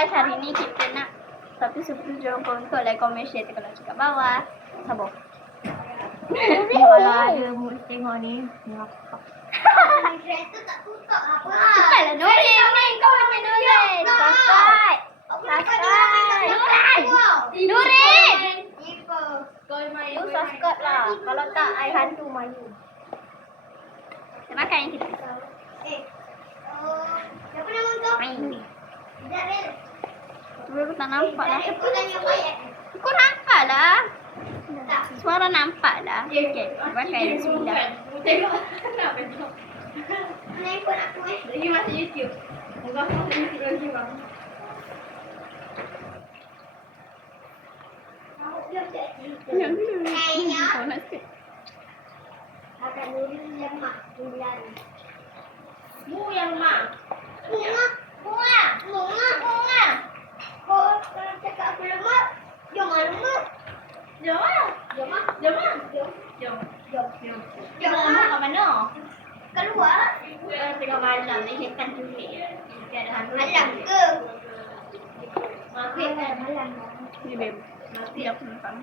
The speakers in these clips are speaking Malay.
guys, hari ni kita nak tapi sebelum jangan lupa untuk like, komen, share, tekan lonceng kat bawah. Sabar. Kalau ada murid tengok ni, Kereta tak tutup apa? Cepatlah Nurin ni, kau punya Nurin. Subscribe. Nurin. You subscribe lah. Kalau tak, I hantu malu. Kita makan yang kita. Siapa nama kau? Main. Sekejap, Rel. Aku tak nampak lah. Aku tanya apa ya? Kau nampak lah. Tak. Suara nampak lah. Okay, pakai bismillah. tengok nak tengok. Mana handphone aku Lagi masuk YouTube. Moga aku masuk YouTube lagi bang. Yang ni. Kau nak sikit. Akan Nurul lemak 9. Mu yang mak. Bunga. Kau kalau cakap aku lemak, jom lemak. Jom ah. Jom ah. Jom ah. Jom. Jom. Jom. Jom. Jom Jom ah. kat mana? Keluar. Tengah malam ni setan culik. Tiada hantu. Malam ke? Masih kan? Malam. Ni babe. Nanti aku nampak.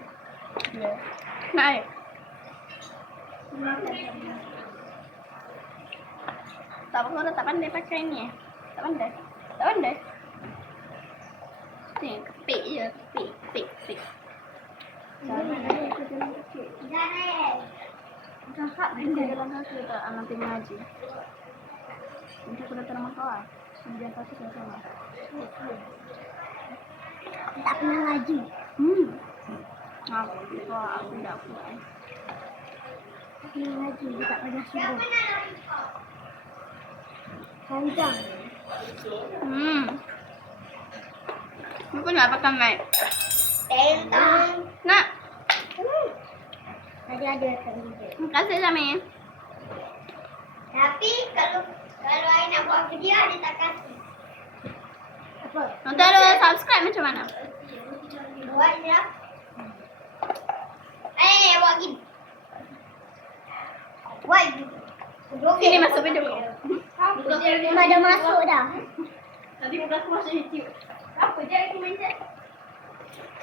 Ya. Naik. Tak apa, kau tak pandai pakai ni eh? Tak pandai? Tak pandai? Ni, kepik je. Kepik. Jangan. Kakak benda dalam kaki tak nanti mengaji. Nanti aku datang rumah kau lah. Kemudian pasti saya sama. Tak pernah ngaji. Aku dah puas. Tak pernah ngaji. Dia tak pernah suruh. Panjang. Aku nak pakai mic. Tentang. Nak? Tadi ada kat video. Terima kasih Sami. Tapi kalau I nak buat video, dia tak kasih. Apa? Nanti ada subscribe macam mana? Buat je. Buat gini. Buat gini. Sini masuk video kau. Dah masuk dah. Nanti muka aku masuk YouTube. Apa je aku main chat?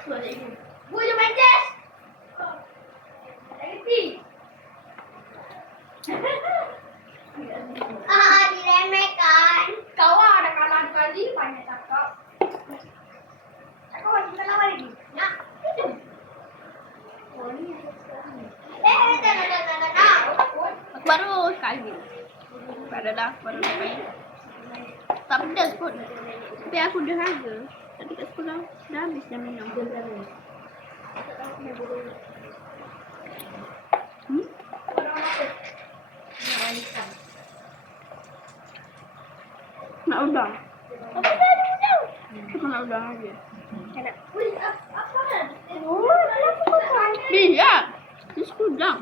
Buat je aku. Buat je main chat. Tak kerti. Diremehkan. Kau ada kalah kali banyak cakap. Aku masih tak lawan lagi. Nak. Oh ni. Tak. Aku baru sekali. Baru sekali. Tak pedas pun. Tapi aku dah harga. Tadi kat sekolah dah habis dah minum. Nak udang? Apa dah ada udang? Aku nak udang lagi. Nak. Apa? Oh, kenapa kau kuat? Biar. Ni udang.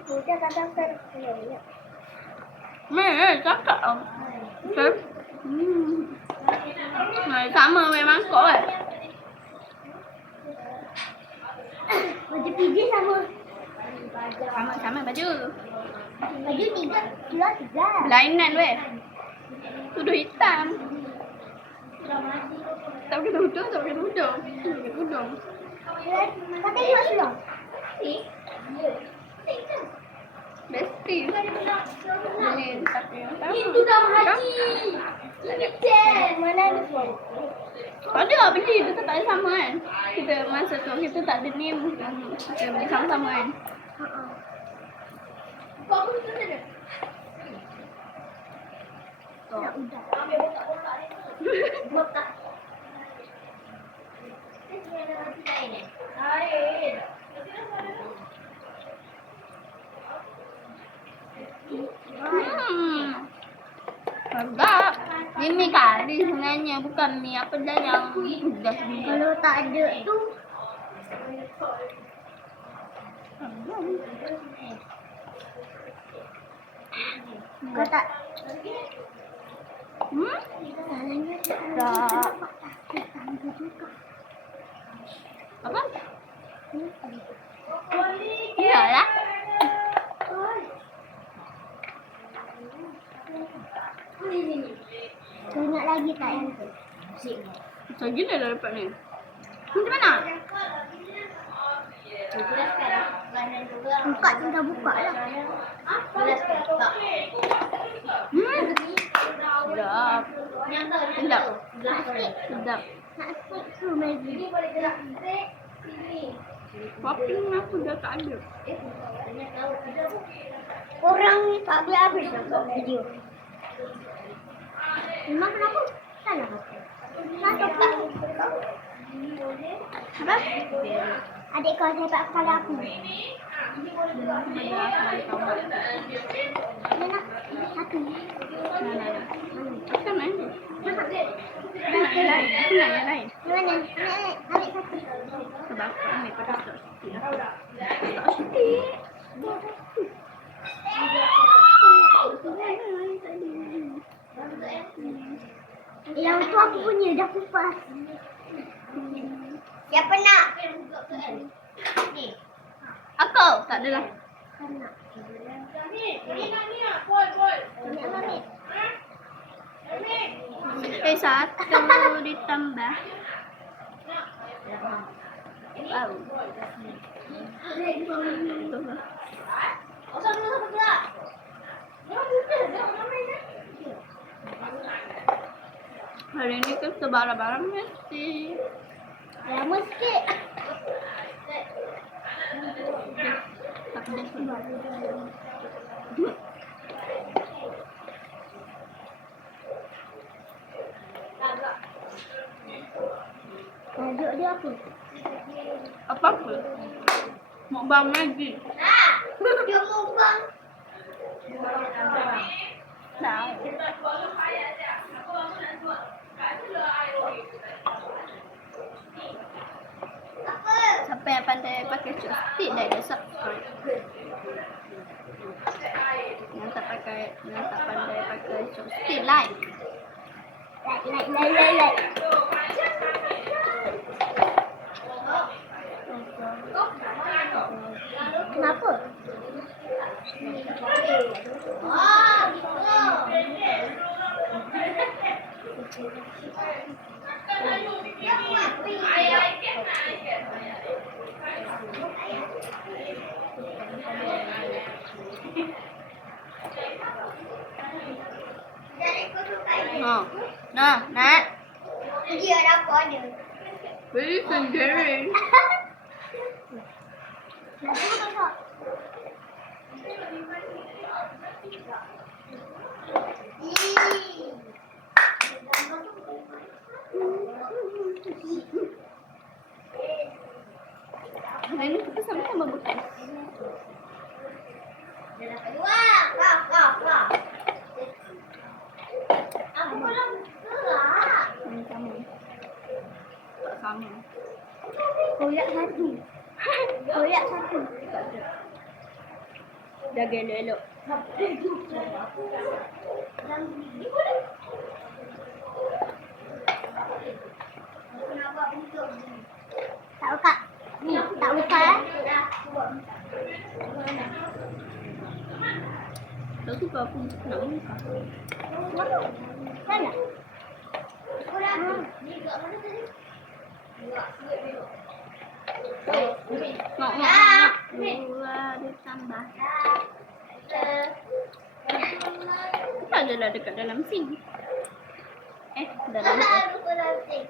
Kita kadang terkejut. Cakap. Okay. Sama memang kau kan? Baju PJ sama. Sama baju. Baju 3, keluar 3. Berlainan weh. Tuduh hitam. Tak pakai tudung. Tak pakai tudung. Kata keluar keluar. Besti. Ini tapi yang sama. Itu dah haji. Ini chat. Mana ada keluar? Ada beli tu tak ada sama kan? Kita masa tu kita tak ada name. Kita beli sama-sama kan? Kau aku tu saja. Nak udang. Ambil botak-botak ni. Botak. Lain. Sedap. Ni mi kari sebenarnya, bukan mi apa dah yang pedas ni. Kalau tak ada tu, kau tak. Salahnya Tak. Apa? Iyalah. Kau ingat lagi tak yang tu? Susah gila dah dapat ni. Macam mana? Buka tinggal buka lah. Sedap. Sedap. Sedap. Nasi tu Maggi. Topping aku dah tak ada. Orang ni tak habis-habis nak buat video. Memang kenapa? Salah apa? Kenapa tak? Apa? Adik kau sepak kepala aku. Mana? Satu. Macam mana? Mana? Aku nak yang lain. Mana? Adik satu. Sebab aku ambil pada stok sikit lah. Stok sikit. Yang tu aku punya dah kupas. Siapa nak? Ni. Aku tak adalah. Nak. Satu ditambah. Wow. Hari ni kan sebarang-barang mesti. Lama sikit. Tak pedas. Tajuk dia apa? Apa-apa. Mukbang lagi. Dia mukbang. Tahu. Apa? Siapa yang pandai pakai chopstick dah ada subscribe. Yang tak pandai pakai chopstick like. Like. Kenapa? Oh. Nah, nak. Dia dah apa ada. Beli sendiri. Hari ni kita sama-sama bukan? Wah, kau. Aku belum gerak. Sama. Tak sama. Koyak satu. Tak ada. Jaga elok-elok. Tak buka. Ni, tak buka. Tak suka aku nak buka. Mana? Nak. Dua ditambah. Tak adalah dekat dalam sini. Dalam sini.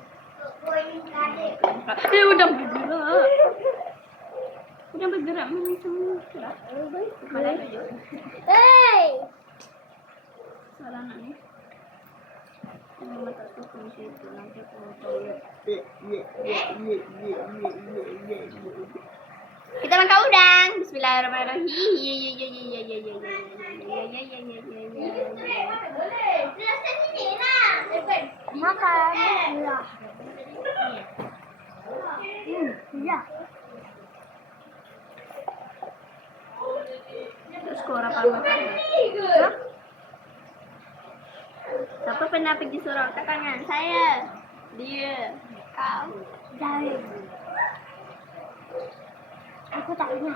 Udah bergerak. Mana semua. Kepala tujuh. Hey! Salah nak ni. Memang tak suka macam itu. Nanti aku tahu. Kita makan udang. Bismillahirrahmanirrahim. Makan. Ya. Terus korang makan. Siapa pernah pergi surau? Angkat tangan. Saya. Dia. Kau. Jari. Aku tak pernah.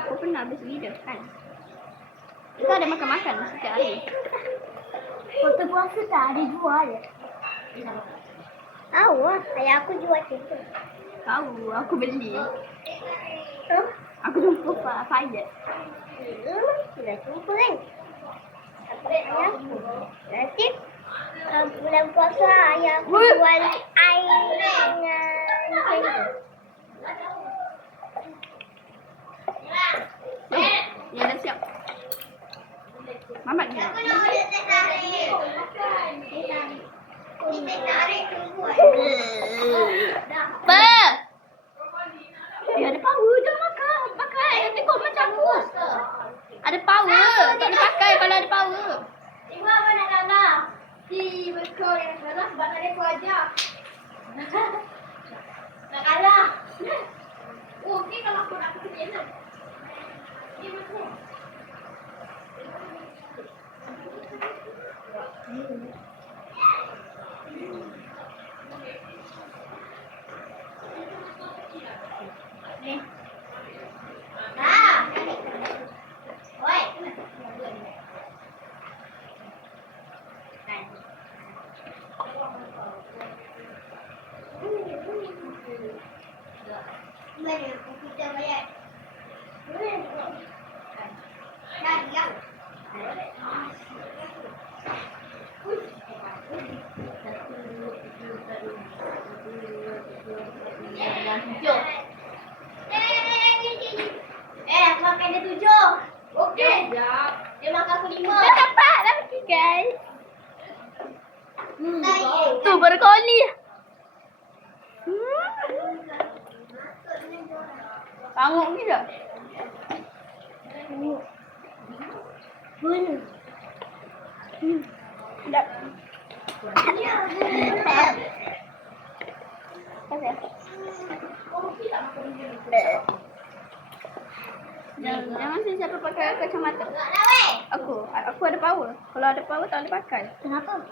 Aku pernah habis video kan? Kita ada makan-makan setiap hari. Waktu puasa tak ada jual. Tahu lah. Ayah aku jual kereta. Tahu, aku beli. Huh? Aku jumpa Fayat. Dah jumpa kan? Ayah. Nanti bulan puasa ayah aku jual air dengan kereta. Ya dah siap. Mamat ni. Apa? Ya ada power jangan makan. Pakai nanti kau macam aku. Ada power. Tak boleh pakai kalau ada power. Ibu apa nak kalah? Si kau yang kalah sebab tadi aku ajar. Nak kalah. Oh, okey kalau aku nak pergi sana. Ini betul. Ni. Ah. Oi. Mana aku kita bayar? Dah diam. Tujuh. Aku makan dia 7. Okey. Dia makan aku 5. Dah dapat dah pergi guys. Tu berkoli. Tanguk ni dah. Mana? Dah. Jangan siapa pakai kacamata. Aku ada power. Kalau ada power tak boleh pakai. Kenapa?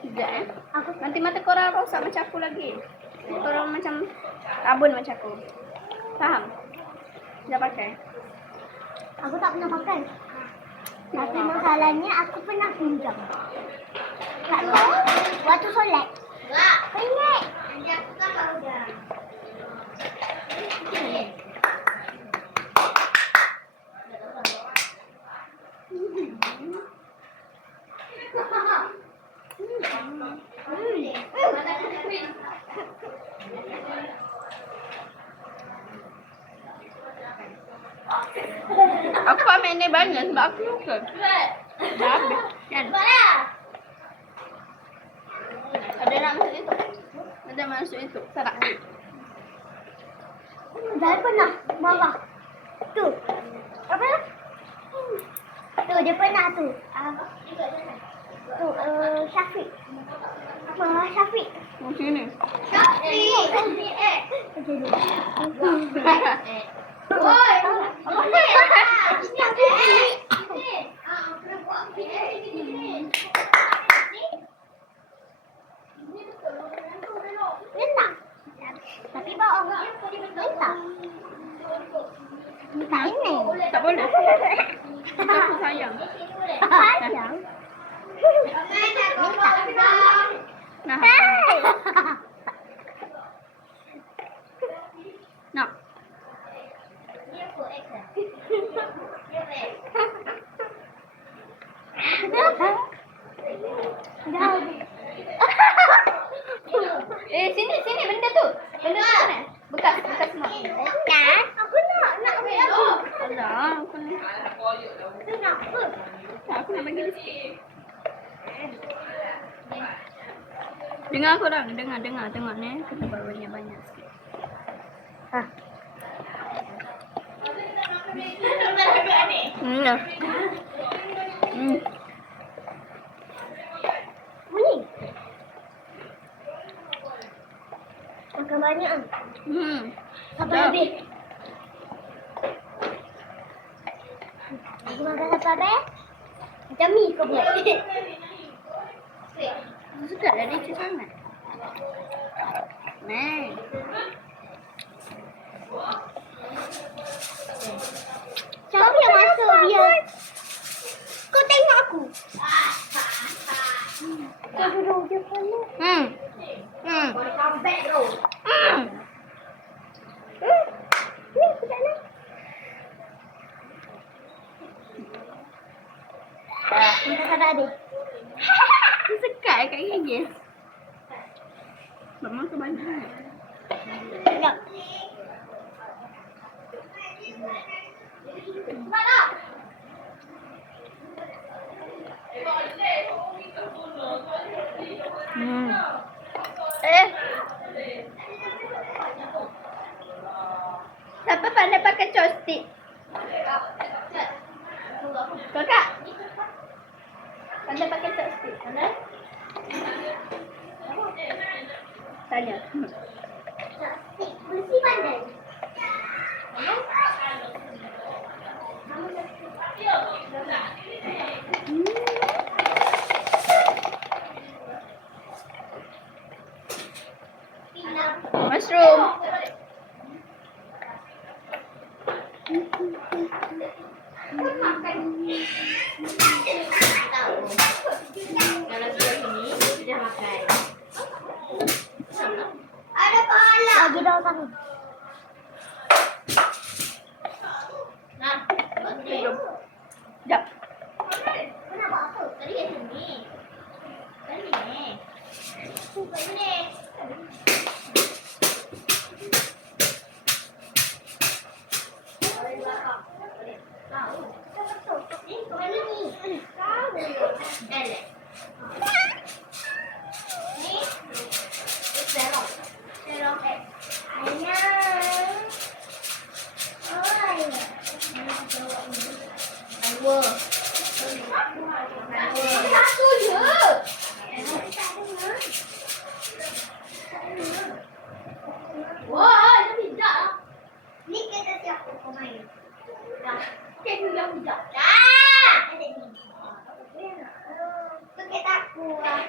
Sekejap nanti mata korang rosak macam aku lagi. Korang macam rabun macam aku. Faham? Dah pakai. Aku tak pernah pakai. Tapi masalahnya aku pernah pinjam. Tak tahu. Waktu solat. Kau ingat? Nanti aku kan baru dah. Aku ambil ni banyak sebab aku suka. Dah habis. Kan? Ada nak masuk itu. Ada masuk itu. Sarak. Dah pernah marah. Tu. Apa? Tu dia pernah tu. Tu Syafiq. Marah Syafiq. Macam ni. Oi. Minta. Tapi bawa orang minta. Minta ini. Tak boleh. Aku sayang. Sayang. Minta. Nah. Hey. Nak. Sini benda tu. Benda tu mana? Bekas semua. Kan? Aku nak ambil aku. Alah, aku ni. Tu nak apa? Aku nak bagi dia sikit. Dengar korang, tengok ni. Kena bawa banyak sikit. Ha. Dah. Ni. Makan banyak ah. Sampai Dah. habis. Aku makan sampai habis. Macam mi kau buat. Sudah dah leceh sangat. Nah. Siapa yang masuk biar kau tengok aku. Kau duduk je sana. habis. Dia sekat kat gigi. Mama kebanyakan. Sekejap. Siapa pandai pakai chopstick? Kakak. Pandai pakai chopstick. Pandai? Tanya. Bersih pandai. Mushroom. Kalau sudah ini, sudah makan. Ada kepala. Lagi daun tangan. Nah, okey. Sekejap. Kenapa apa? Tadi kat sini. Tadi ni. Tadi ni. Satu je. Wah, itu tidak lah. Ni kita siapa kau main? Dah. Cik tu yang tidak. Dah. Ada ni. Pakai takut lah.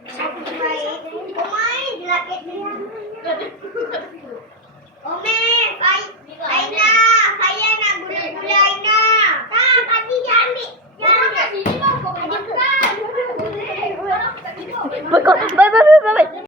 Aku main. Kau main je lah kat dia. Ome, Aina, saya nak gula-gula Aina. Tak, tadi dia ambil. Dia Orang ambil. kat sini mau kau makan. Boleh. Orang kat sini. Bye bye.